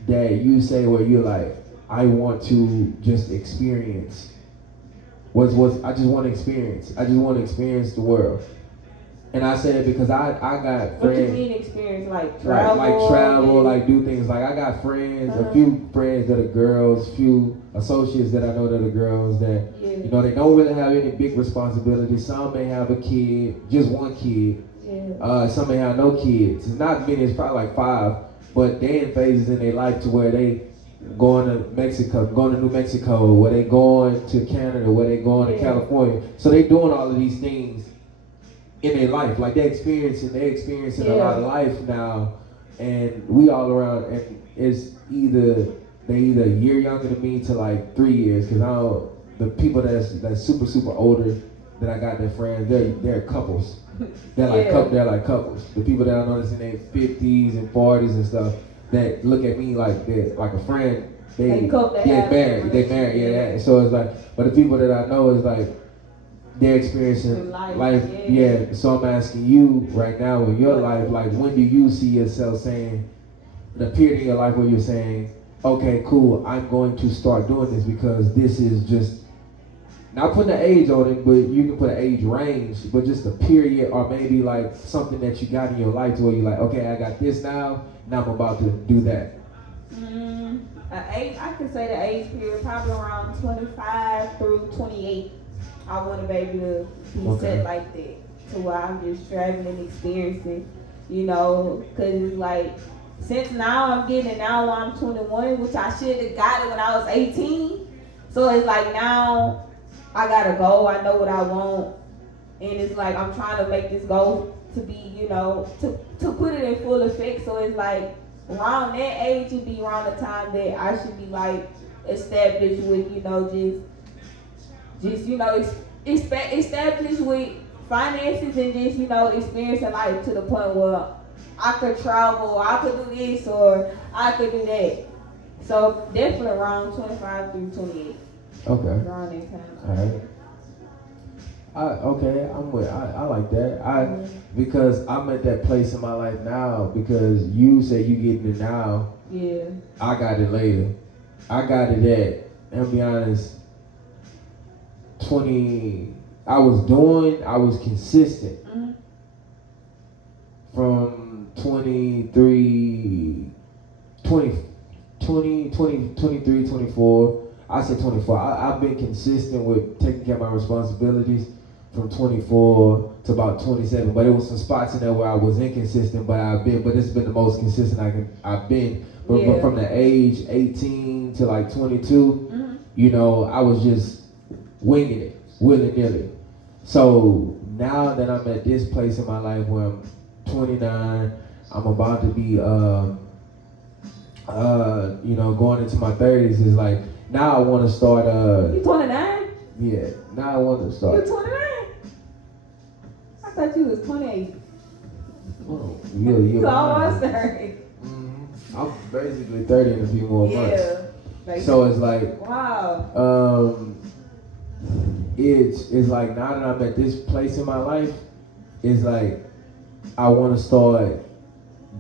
that you say where you're like, I want to just experience? I just want to experience. I just want to experience the world. And I say it because I got friends. What you mean experience? Like travel? Like travel, like do things. Like I got friends, a few friends that are girls, few associates that I know that are girls that, you know, they don't really have any big responsibilities. Some may have a kid, just one kid. Some may have no kids. It's not many, it's probably like 5. But they're in phases in their life to where they going to Mexico, going to New Mexico, where they going to Canada, where they going to California. So they doing all of these things in their life. Like they're experiencing a lot of life now. And we all around, and it's either a year younger than me to like 3 years. Because the people that's super, super older that I got their friends, they're couples. They're like couples. The people that I know that's in their 50s and 40s and stuff that look at me like they're like a friend. They married. Yeah. So it's like, but the people that I know is like they're experiencing life. Yeah. So I'm asking you right now in your life, like when do you see yourself saying the period in your life where you're saying, okay, cool, I'm going to start doing this because this is just. Not putting an age on it, but you can put an age range, but just a period or maybe like something that you got in your life to where you're like, okay, I got this now I'm about to do that. I could say the age period probably around 25 through 28. I want to be able to be Okay. set like that, to where I'm just traveling, experiencing, you know, cause it's like, since now I'm getting it now while I'm 21, which I should have got it when I was 18. So it's like now I gotta go. I know what I want, and it's like I'm trying to make this goal to be, you know, to put it in full effect. So it's like around that age would be around the time that I should be like established with, you know, just you know, established with finances and just, you know, experiencing life to the point where I could travel, I could do this, or I could do that. So definitely around 25 through 28, Okay. around that time. Alright. I like that. Because I'm at that place in my life now, because you say you getting it now, Yeah. I got it later. I got it at, I'll be honest, 20, I was consistent Mhm. from 23, 23, 24. I said 24. I've been consistent with taking care of my responsibilities from 24 to about 27. But it was some spots in there where I was inconsistent, but it's been the most consistent I've been. But Yeah. from the age 18 to like 22, Mhm. you know, I was just winging it, willy-nilly. So now that I'm at this place in my life where I'm 29, I'm about to be, you know, going into my 30s, is like, now I want to start, You 29? yeah, now I want to You start. 29? I thought you was 28. Oh, You yeah. almost 30. I'm basically 30 in a few more months. Yeah. Like, So it's like, wow. it's like now that I'm at this place in my life, it's like I want to start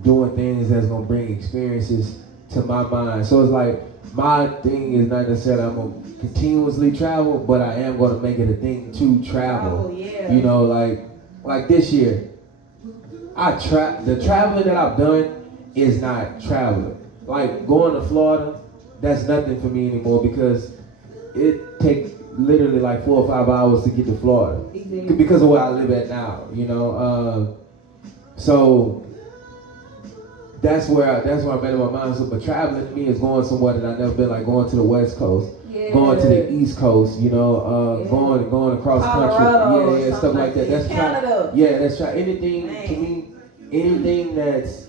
doing things that's gonna bring experiences to my mind. So it's like my thing is not necessarily I'm gonna continuously travel, but I am gonna make it a thing to travel. Oh, yeah. You know, like this year, the traveling that I've done is not traveling. Like going to Florida, that's nothing for me anymore because it takes literally like 4 or 5 hours to get to Florida Exactly. because of where I live at now. You know, so that's where I'm at in my mind. So, but traveling to me is going somewhere that I've never been, like going to the West Coast, Yeah. going to the East Coast. You know, Yeah. going across Colorado or country, yeah, stuff something like that. That's Canada. that's anything Man. to me. Anything that's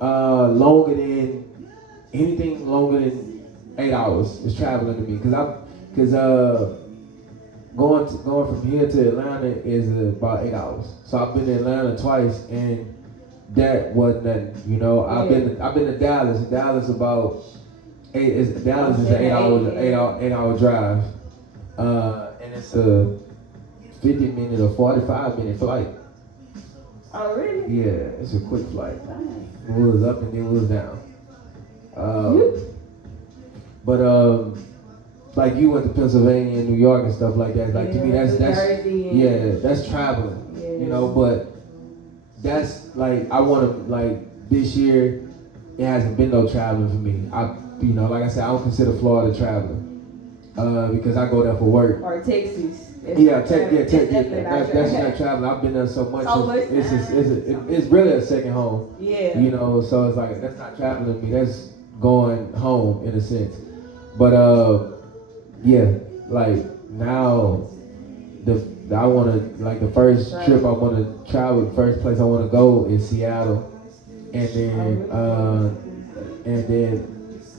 longer than 8 hours is traveling to me because going from here to Atlanta is about 8 hours. So I've been to Atlanta twice and that wasn't nothing. You know, I've been to Dallas. Dallas about Dallas is an 8 hour drive, and it's a 50-minute or 45-minute flight. Oh, really? Yeah, it's a quick flight. Dang. It was up and then it was down. You? But like you went to Pennsylvania and New York and stuff like that. Like to me, that's New Jersey and- yeah, that's traveling. Yeah. You know, but that's like I want to like this year. It hasn't been no traveling for me. You know, like I said, I don't consider Florida traveling because I go there for work. Or Texas. That's definitely not traveling. I've been there so much. So much It's really a second home. Yeah. You know, so it's like that's not traveling with me. That's going home in a sense. But yeah, like now I want to like the first trip I want to travel. The first place I want to go is Seattle, and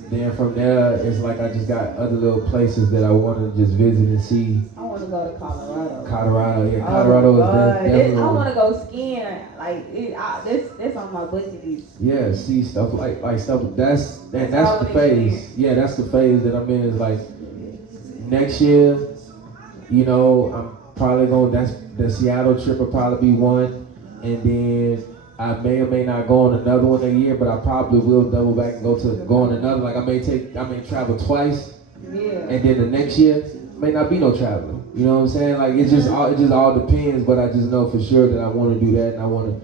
then from there it's like I just got other little places that I want to just visit and see. I want to go to Colorado. Colorado is I definitely. want to go skiing. Like this on my bucket list. Yeah, see stuff like stuff. That's the all phase. experience. Yeah, that's the phase that I'm in. Is like next year, you know, I'm probably going. That's the Seattle trip will probably be one, and then I may or may not go on another one a year, but I probably will double back and go on another. Like I may travel twice, Yeah. and then the next year may not be no traveling. You know what I'm saying? Like it just all depends. But I just know for sure that I want to do that, and I want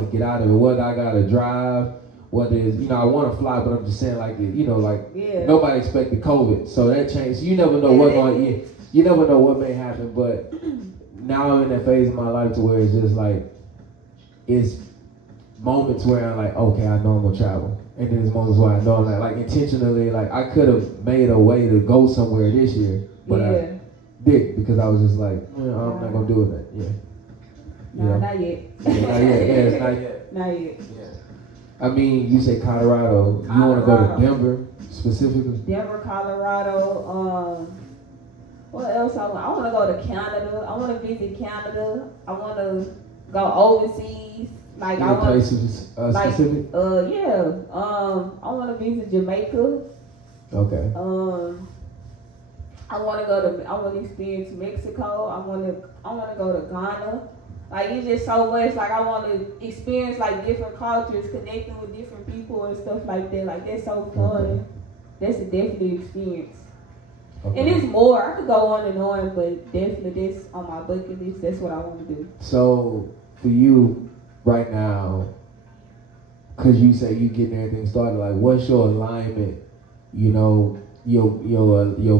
to get out of it. Whether I gotta drive, whether it's I want to fly, but I'm just saying like nobody expected COVID, so that changed. You never know what's going. you never know what may happen, but now I'm in that phase of my life to where it's just like, it's moments where I'm like, okay, I know I'm gonna travel. And then there's moments where I know I'm like intentionally, like I could have made a way to go somewhere this year, but I did because I was just like, I'm not gonna do it. Yeah. No, not yet. Yeah, not yet. Yeah, it's not yet. Not yet. Yeah. I mean, you say Colorado. You want to go to Denver specifically? Denver, Colorado. What else I want? I want to go to Canada. I want to visit Canada. I want to go overseas. Like Any places specific? Yeah. I want to visit Jamaica. Okay. I want to experience Mexico. I want to go to Ghana. Like it's just so much. Like I want to experience like different cultures, connecting with different people and stuff like that. Like that's so fun. Okay. That's a definitely experience. Okay. And it's more. I could go on and on, but definitely this on my bucket list. That's what I want to do. So for you right now, cause you say you getting everything started, like what's your alignment? You know, your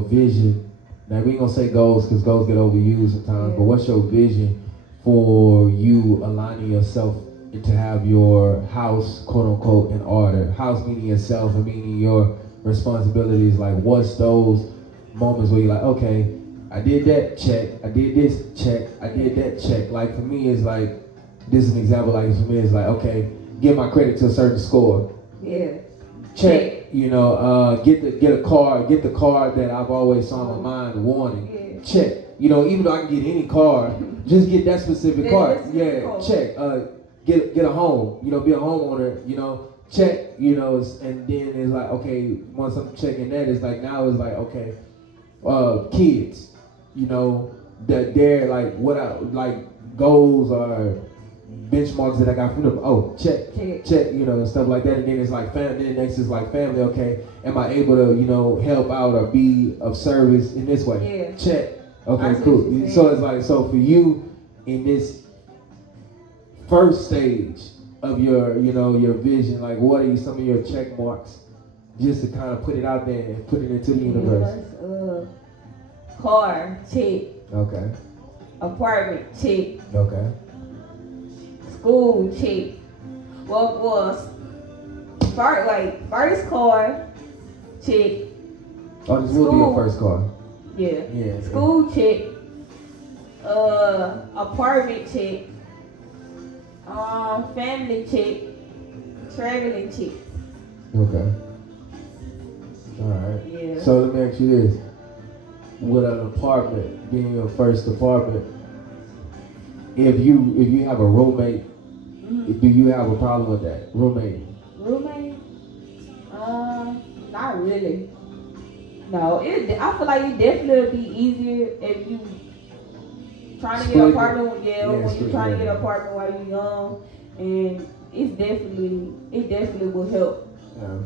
vision. Now we ain't gonna say goals, cause goals get overused sometimes. Yeah. But what's your vision for you aligning yourself to have your house, quote unquote, in order? House meaning yourself and meaning your responsibilities. Like what's those moments where you're like, okay, I did that, check. I did this, check. I did that, check. Like for me, it's like, this is an example. Like for me, it's like, okay, get my credit to a certain score. Yeah. Check. You know, get the car that I've always saw in my mind wanting. Yeah. Check. You know, even though I can get any car, just get that specific car. specific Yeah. car. Check. Get a home. You know, be a homeowner. You know, check. You know, and then it's like, okay, once I'm checking that, it's like now it's like, okay, kids. You know, that they're like what I like goals are. Benchmarks that I got from them. Oh, check, you know, and stuff like that. And then it's like family. Then next is like family. Okay, am I able to, you know, help out or be of service in this way? Yeah. Check. Okay, I see cool. what you're So it's like, so for you in this first stage of your, you know, your vision, like what are some of your check marks, just to kind of put it out there and put it into the universe? Car, check. Okay. Apartment, check. Okay. School, check. First car, check. Oh, this will be your first car. Yeah. Yeah. School, check. Apartment, check. Family, check. Traveling, check. Okay. All right. Yeah. So let me ask you this: with an apartment being your first apartment, if you have a roommate, do you have a problem with that roommate? Roommate? Not really. No, I feel like it definitely would be easier if you trying to get an apartment when you're trying to get an apartment while you're young, and it definitely will help. Yeah.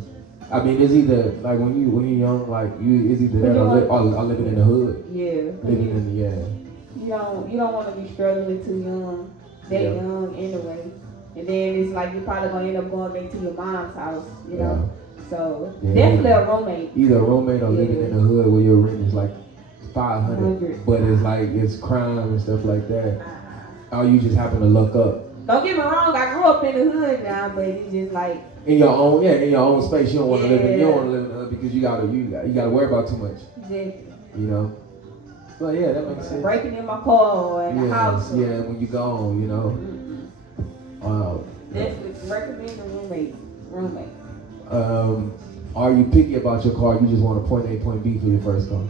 I mean, it's either like when you're young, like it's either that or living in the hood. Yeah. Living in the You don't want to be struggling too young, young anyway. And then it's like you're probably gonna end up going back to your mom's house, you know. So definitely a roommate. Either a roommate or living in the hood where your rent is like $500, but it's like it's crime and stuff like that. Or you just happen to look up. Don't get me wrong, I grew up in the hood now, but it's just like in your own space. You don't want to live in the hood because you gotta worry about too much. Exactly. You know. But yeah, that makes sense. Breaking in my car or in the house. Yeah, when you gone, you know. Definitely recommend a roommate. Are you picky about your car? You just want to point A, point B for your first car?